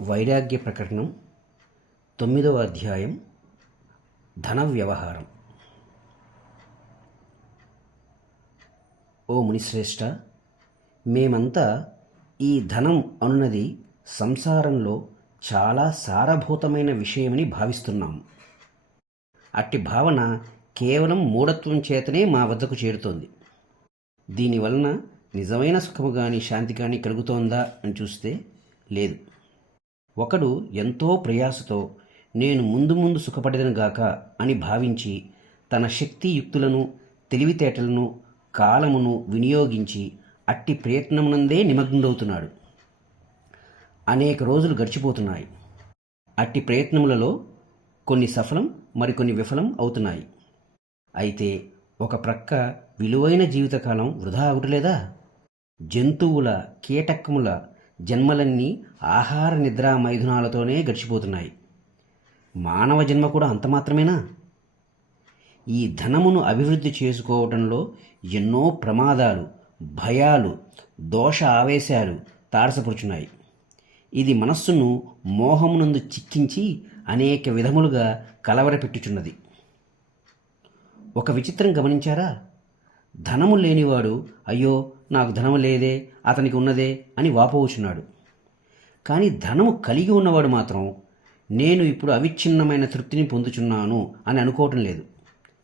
వైరాగ్య ప్రకరణం 9వ అధ్యాయం ధన వ్యవహారం. ఓ మునిశ్రేష్ఠ, మేమంతా ఈ ధనం అనున్నది సంసారంలో చాలా సారభూతమైన విషయమని భావిస్తున్నాము. అట్టి భావన కేవలం మూఢత్వం చేతనే మా వద్దకు చేరుతోంది. దీనివలన నిజమైన సుఖము కానీ శాంతి కానీ కలుగుతోందా అని చూస్తే లేదు. ఒకడు ఎంతో ప్రయాసతో నేను ముందు ముందు సుఖపడదనుగాక అని భావించి తన శక్తియుక్తులను తెలివితేటలను కాలమును వినియోగించి అట్టి ప్రయత్నమునందే నిమగ్నుడవుతున్నాడు. అనేక రోజులు గడిచిపోతున్నాయి. అట్టి ప్రయత్నములలో కొన్ని సఫలం, మరికొన్ని విఫలం అవుతున్నాయి. అయితే ఒక ప్రక్క విలువైన జీవితకాలం వృధా అవుటలేదా? జంతువుల కీటకముల జన్మలన్నీ ఆహార నిద్రా మైథునాలతోనే గడిచిపోతున్నాయి. మానవ జన్మ కూడా అంత మాత్రమేనా? ఈ ధనమును అభివృద్ధి చేసుకోవటంలో ఎన్నో ప్రమాదాలు, భయాలు, దోష ఆవేశాలు తారసపరుచున్నాయి. ఇది మనస్సును మోహమునందు చిక్కించి అనేక విధములుగా కలవరపెట్టుచున్నది. ఒక విచిత్రం గమనించారా? ధనము లేనివాడు అయ్యో నాకు ధనము లేదే, అతనికి ఉన్నదే అని వాపోవచ్చున్నాడు. కానీ ధనము కలిగి ఉన్నవాడు మాత్రం నేను ఇప్పుడు అవిచ్ఛిన్నమైన తృప్తిని పొందుచున్నాను అని అనుకోవటం లేదు.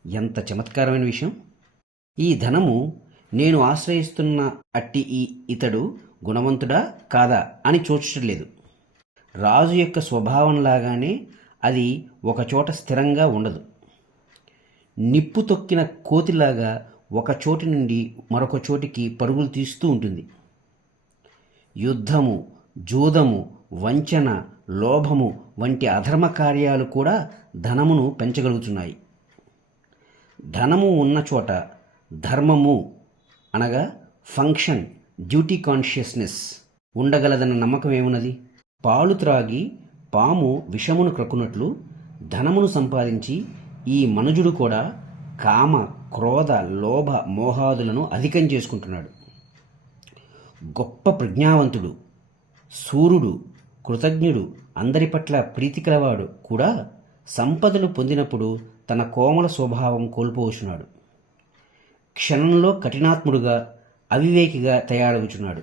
ఎంత చమత్కారమైన విషయం! ఈ ధనము నేను ఆశ్రయిస్తున్న అట్టి ఇతడు గుణవంతుడా కాదా అని చూచటం లేదు. రాజు యొక్క స్వభావంలాగానే అది ఒకచోట స్థిరంగా ఉండదు. నిప్పు తొక్కిన కోతిలాగా ఒక చోటి నుండి మరొక చోటికి పరుగులు తీస్తూ ఉంటుంది. యుద్ధము, జూదము, వంచన, లోభము వంటి అధర్మ కార్యాలు కూడా ధనమును పెంచగలుగుతున్నాయి. ధనము ఉన్న చోట ధర్మము అనగా ఫంక్షన్, డ్యూటీ కాన్షియస్నెస్ ఉండగలదన్న నమ్మకం ఏమున్నది? పాలు త్రాగి పాము విషమును క్రక్కున్నట్లు ధనమును సంపాదించి ఈ మనుజుడు కూడా కామ, క్రోధ, లోభ, మోహాదులను అధికం చేసుకుంటున్నాడు. గొప్ప ప్రజ్ఞావంతుడు, సూర్యుడు, కృతజ్ఞుడు, అందరి పట్ల ప్రీతి కలవాడు కూడా సంపదలు పొందినప్పుడు తన కోమల స్వభావం కోల్పోవచ్చున్నాడు. క్షణంలో కఠినాత్ముడుగా, అవివేకిగా తయారవుచున్నాడు.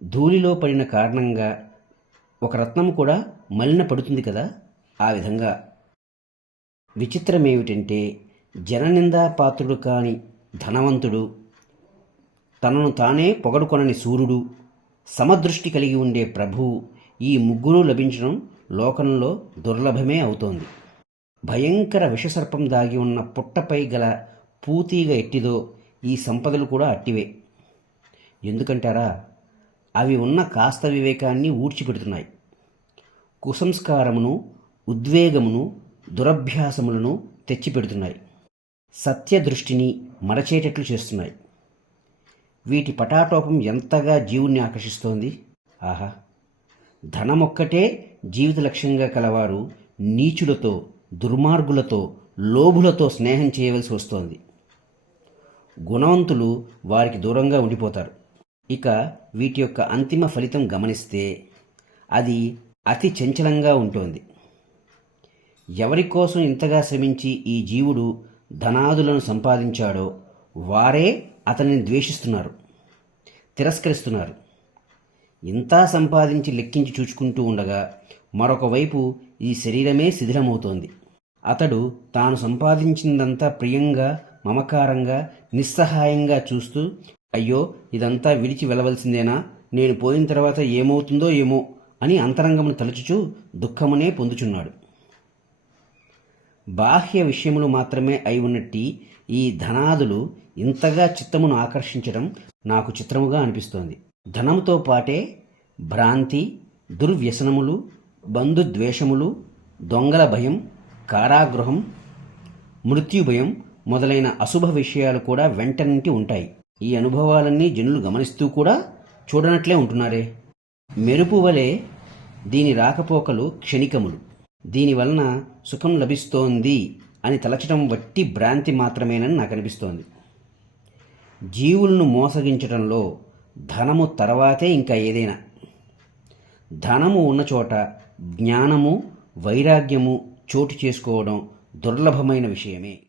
ధూళిలో పడిన కారణంగా ఒక రత్నం కూడా మలిన పడుతుంది కదా, ఆ విధంగా. విచిత్రమేమిటంటే జననిందాపాత్రుడు కాని ధనవంతుడు, తనను తానే పొగడుకొనని సూర్యుడు, సమదృష్టి కలిగి ఉండే ప్రభువు, ఈ ముగ్గురు లభించడం లోకంలో దుర్లభమే అవుతోంది. భయంకర విషసర్పం దాగి ఉన్న పుట్టపై గల పూతీగ ఎట్టిదో ఈ సంపదలు కూడా అట్టివే. ఎందుకంటారా? అవి ఉన్న కాస్త వివేకాన్ని ఊడ్చిపెడుతున్నాయి. కుసంస్కారమును, ఉద్వేగమును, దురభ్యాసములను తెచ్చిపెడుతున్నాయి. సత్యదృష్టిని మరచేటట్లు చేస్తున్నాయి. వీటి పటాటోపం ఎంతగా జీవుణ్ణి ఆకర్షిస్తోంది! ఆహా! ధనమొక్కటే జీవిత లక్ష్యంగా కలవారు నీచులతో, దుర్మార్గులతో, లోభులతో స్నేహం చేయవలసి వస్తోంది. గుణవంతులు వారికి దూరంగా ఉండిపోతారు. ఇక వీటి యొక్క అంతిమ ఫలితం గమనిస్తే అది అతి చంచలంగా ఉంటుంది. ఎవరి కోసం ఇంతగా శ్రమించి ఈ జీవుడు ధనాదులను సంపాదించాడో వారే అతనిని ద్వేషిస్తున్నారు, తిరస్కరిస్తున్నారు. ఇంతా సంపాదించి లెక్కించి చూచుకుంటూ ఉండగా మరొక వైపు ఈ శరీరమే శిథిలమవుతోంది. అతడు తాను సంపాదించిందంతా ప్రియంగా, మమకారంగా, నిస్సహాయంగా చూస్తూ అయ్యో ఇదంతా విడిచి వెళ్ళవలసిందేనా, నేను పోయిన తర్వాత ఏమవుతుందో ఏమో అని అంతరంగమును తలుచుచూ దుఃఖమునే పొందుచున్నాడు. బాహ్య విషయములు మాత్రమే అయి ఉన్నట్టి ఈ ధనాదులు ఇంతగా చిత్తమును ఆకర్షించడం నాకు చిత్రముగా అనిపిస్తోంది. ధనముతో పాటే భ్రాంతి, దుర్వ్యసనములు, బంధుద్వేషములు, దొంగల భయం, కారాగృహం, మృత్యుభయం మొదలైన అశుభ విషయాలు కూడా వెంటనింటి ఉంటాయి. ఈ అనుభవాలన్నీ జనులు గమనిస్తూ కూడా చూడనట్లే ఉంటున్నారే. మెరుపు వలె దీని రాకపోకలు క్షణికములు. దీనివలన సుఖం లభిస్తోంది అని తలచడం వట్టి భ్రాంతి మాత్రమేనని నాకు అనిపిస్తోంది. జీవులను మోసగించడంలో ధనము తర్వాతే ఇంకా ఏదైనా. ధనము ఉన్న చోట జ్ఞానము వైరాగ్యము చోటు చేసుకోవడం దుర్లభమైన విషయమే.